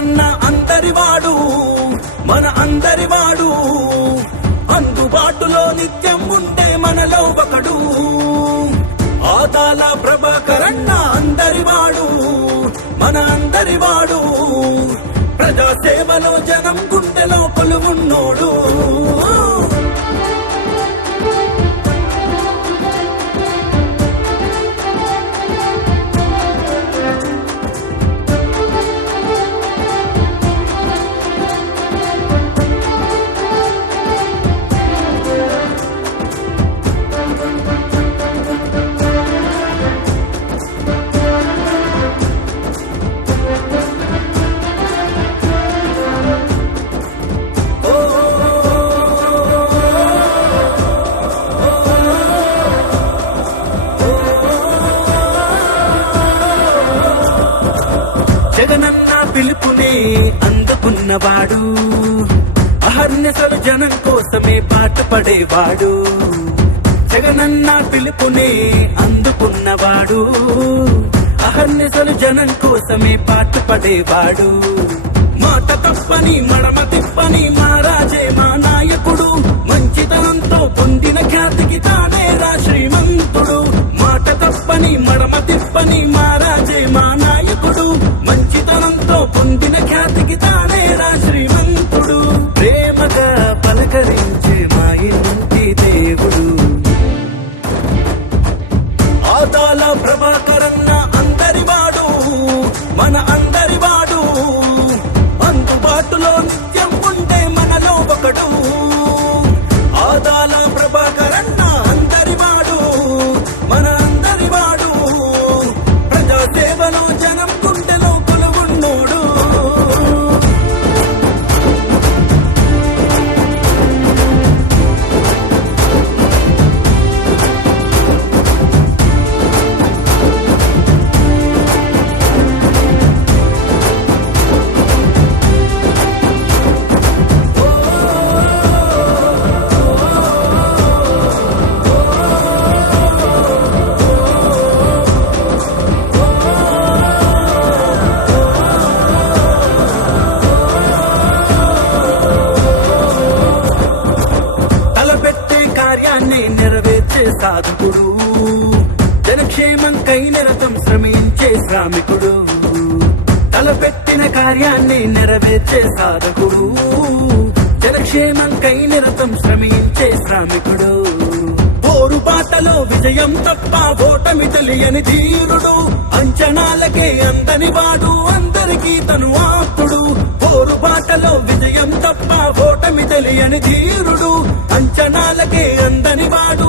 ప్రభాకరన్న అందరివాడు, మన అందరివాడు. అందుబాటులో నిత్యం ఉంటే మనలో ఒకడు. ఆదాల ప్రభాకరన్న అందరివాడు, మన అందరివాడు. ప్రజాసేవలో జనం గుండెలో కొలువున్నోడు. జగనన్న పిలుపునే అందుకున్నవాడు, అహర్నిశలు జనం కోసమే పాటుపడేవాడు. జగనన్న పిలుపునే అందుకున్నవాడు, అహర్నిశలు జనం కోసమే పాటుపడేవాడు. మాట తప్పని మడమ తిప్పని మారాజే మా నాయకుడు. మంచితనంతో పొందిన ఖ్యాతికి తానే రా శ్రీమంతుడు. మాట తప్పని మడమ తిప్పని మారాజే మా నాయకుడు. మంచితనంతో పొందిన ఖ్యాతికి తానే రా శ్రీమంతుడు. ప్రేమగా పలకరించే మా ఇంటి దేవుడు. ఆదాల ప్రభాకరన్న అందరివాడు, మన అందరివాడు. అందుబాటులో నిత్యం ఉంటే మనలో ఒకడు. ఆదాల ప్రభాకరన్న అందరివాడు, మన అందరివాడు. ప్రజాసేవలో జనం గుండెలో కొలువున్నోడు. నెరవేర్చే సాధకుడు, జనక్షేమంకై నిరతం శ్రమించే శ్రామికుడు. తలపెట్టిన కార్యాన్ని నెరవేర్చే సాధకుడు, జనక్షేమంకై నిరతం శ్రమించే శ్రామికుడు. పోరుబాటలో విజయం తప్ప ఓటమి తెలియని ధీరుడు. అంచనాలకే అందని వాడు, అందరికీ తను ఆప్తుడు. పోరుబాటలో విజయం తప్ప ఓటమి తెలియని ధీరుడు. అంచనాలకే అందని వాడు,